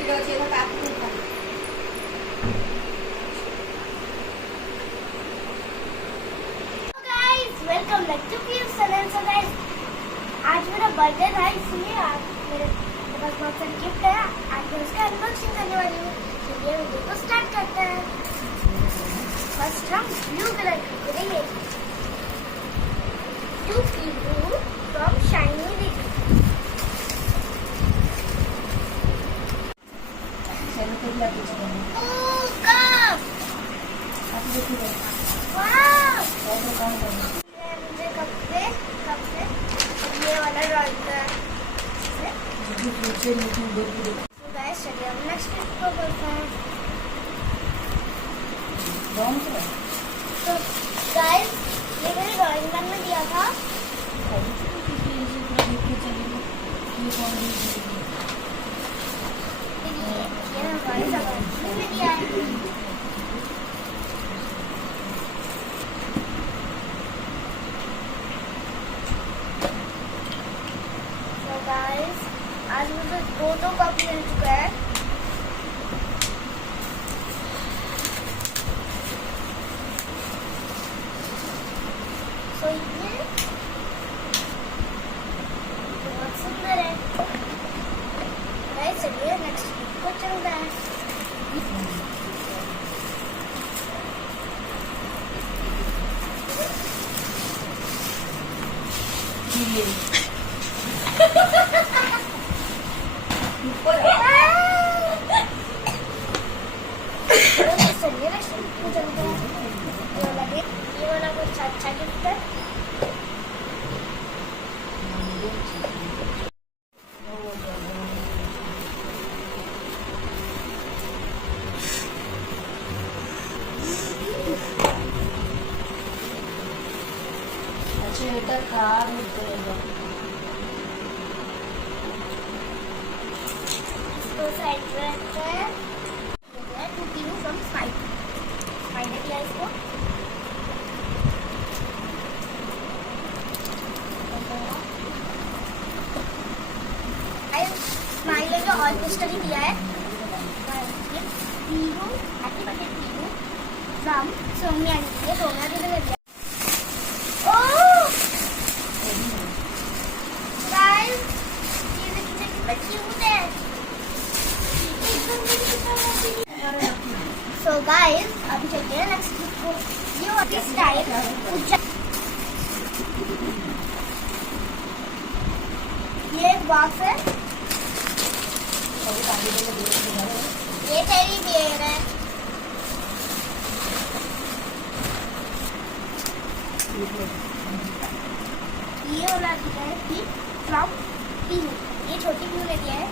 Welcome back to Piyush channel. So guys, आज मेरा birthday था, इसलिए आज मेरे पास बहुत सारे गिफ्ट है। आज मैं उसका अनबॉक्सिंग करने वाली हूँ। चलिए वीडियो को स्टार्ट करते हैं। फर्स्ट हम ब्लू कलर का करेंगे। टू ब्लू फ्रॉम शाइनी दिख। मुझे कब से ये वाला ड्रॉइंग का गाइस, चलिए हम नेक्स्ट गिफ्ट को करते हैं। तो गाइस, ये मेरे ड्रॉइंग मैम ने दिया था। ये हमारे सामान में दिया है। गाइस, आज मुझे दो कप मिल चुका है। तो ये बहुत सुंदर है। गाइस, चलिए नेक्स्ट को चलता है। ये वाला कुछ अच्छा गिफ्ट है। এটা কার হতে হবে तो साइड पे रखते हैं। टू किलो फ्रॉम फाइनल किया इसको। स्माइल जो ऑल पोस्टर ही दिया है। Pihu happy birthday Pihu from Sonia di. ये सोनिया दी ने दिया। ओह गाइस, ये देखिए कितना क्यूट है। So guys, अभी चलते हैं नेक्स्ट गिफ्ट को। ये वाली स्टाइल ये एक बॉक्स है। ये टेडी बियर है। ये वाला दिया है कि फ्रॉम पीहू। ये छोटी पीहू ने दिया है।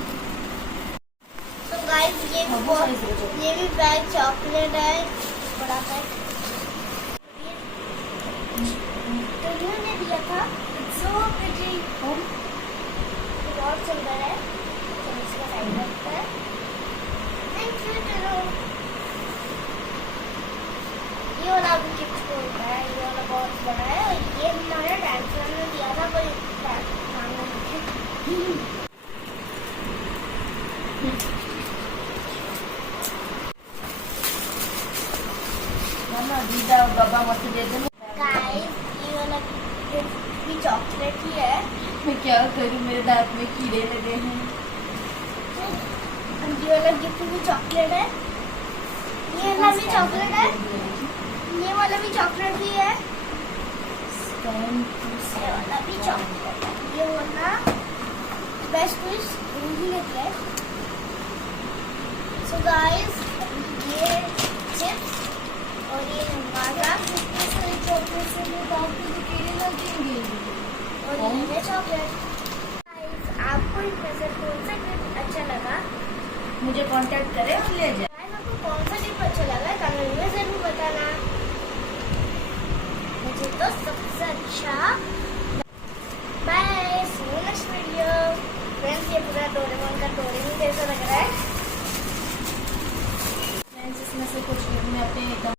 तो गाइस, ये भी बैग चॉकलेट है, बड़ा बैग। तो इन्होंने दिया था सो प्रिटी। बहुत सुंदर है। चलो इसका साइड रखते हैं। थैंक यू चलो। ये वाला भी गिफ्ट होता है। ये वाला बहुत बड़ा है। और ये हमारे डांसर ने दिया था। कोई दीदा और बाबा मत दे दो। गाइस, ये वाला भी चॉकलेट ही है। मैं क्या करूं, मेरे दांत में कीड़े लगे हैं। ये वाला गिफ्ट भी चॉकलेट है। ये वाला भी चॉकलेट है। ये वाला भी चॉकलेट ही है। ये वाला भी चॉकलेट है। ये वाला बेस्ट विश ही लेते हैं। सो गाइस, ये चिप्स और ये हमारा चॉकलेट से मेरे दांत में कीड़े लगेंगे। और ये चॉकलेट। गाइस, आपको इनमें से कौन सा गिफ्ट अच्छा लगा मुझे कांटेक्ट करें और ले जाए। गाइस, आपको कौन सा गिफ्ट अच्छा लगा कमेंट में जरूर बताना। मुझे तो सबसे अच्छा bye. See you next video. Friends, ये पूरा डोरेमोन का डोरेमोन जैसा लग रहा है। फ्रेंड्स, इसमें से कुछ मैं अपने